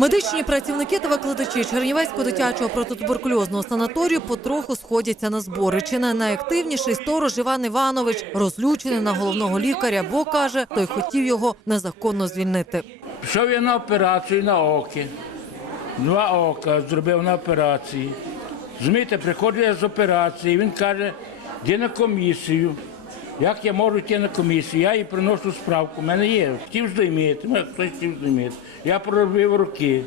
Медичні працівники та викладачі Чернівецького дитячого протитуберкульозного санаторію потроху сходяться на збори. Чи не найактивніший сторож Іван Іванович розлючений на головного лікаря, бо каже, той хотів його незаконно звільнити. Пішов я на операцію на оки. Два ока зробив на операції. Змійте, приходжу я з операції, він каже, йди на комісію. Як я можу йти на комісію? Я їй приношу справку. У мене є. Хотів здіймити, мене хтось хотів здіймити. Я проробив роки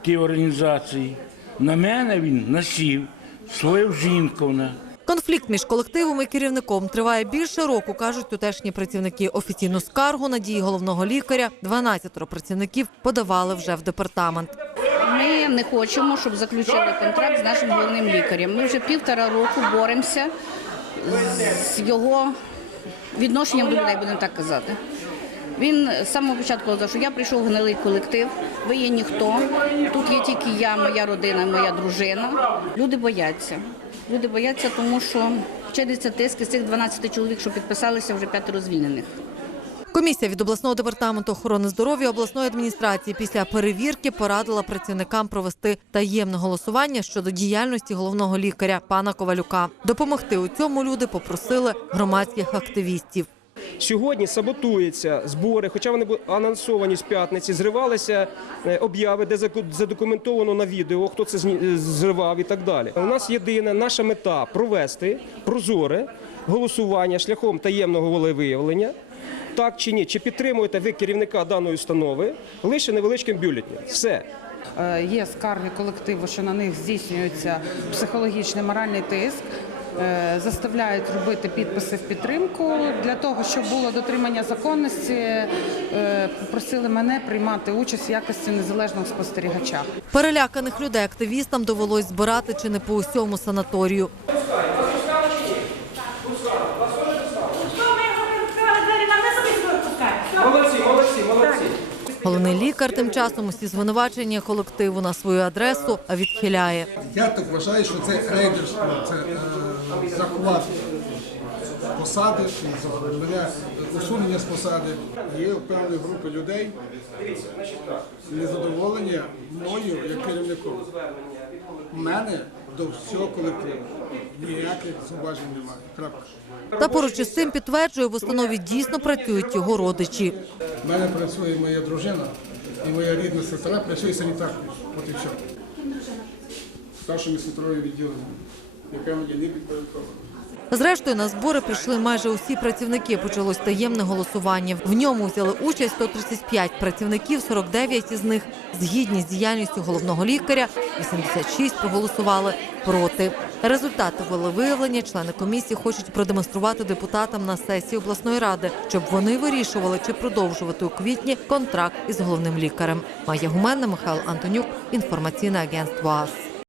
в тій організації. На мене він насів свою жінку. Конфлікт між колективом і керівником триває більше року, кажуть тутешні працівники. Офіційну скаргу на дії головного лікаря 12 працівників подавали вже в департамент. Ми не хочемо, щоб заключили контракт з нашим головним лікарем. Ми вже півтора року боремося з його відношенням до людей, будемо так казати. Він з самого початку казав, що я прийшов в гнилий колектив, ви є ніхто. Тут є тільки я, моя родина, моя дружина. Люди бояться. Люди бояться, тому що вчиться тиск із цих 12 чоловік, що підписалися, вже п'ятеро звільнених. Комісія від обласного департаменту охорони здоров'я обласної адміністрації після перевірки порадила працівникам провести таємне голосування щодо діяльності головного лікаря пана Ковалюка. Допомогти у цьому люди попросили громадських активістів. Сьогодні саботуються збори, хоча вони були анонсовані з п'ятниці, зривалися е, обяви, де задокументовано на відео, хто це е, зривав і так далі. У нас єдина наша мета провести прозоре голосування шляхом таємного волевиявлення. Так чи ні? Чи підтримуєте ви керівника даної установи лише невеличким бюлетнем? Все. Е, Є скарги колективу, що на них здійснюється психологічний моральний тиск. Е, Заставляють робити підписи в підтримку для того, щоб було дотримання законності. е, Попросили мене приймати участь в якості незалежного спостерігача. Переляканих людей активістам довелось збирати чи не по усьому санаторію. Молодці, молодці, молодці. Головний лікар тим часом усі звинувачення колективу на свою адресу відхиляє. Я так вважаю, що це рейдерство, це е, захват посади, мене усунення з посади. Є певні групи людей незадоволення мною як керівником. У мене до всього колективу ніяких зубажень немає. Крапка. Та поруч із цим підтверджує, в установі дійсно працюють його родичі. У мене працює моя дружина і моя рідна сестра працює санітаркою. От і все. Старшим сестрою відділення, Зрештою, на збори прийшли майже усі працівники. Почалось таємне голосування. В ньому взяли участь 135 працівників, 49 із них згідні з діяльністю головного лікаря, 86 проголосували проти. Результати волевиявлення члени комісії хочуть продемонструвати депутатам на сесії обласної ради, щоб вони вирішували, чи продовжувати у квітні контракт із головним лікарем. Майя Гуменна, Михайло Антонюк, інформаційне агентство АС.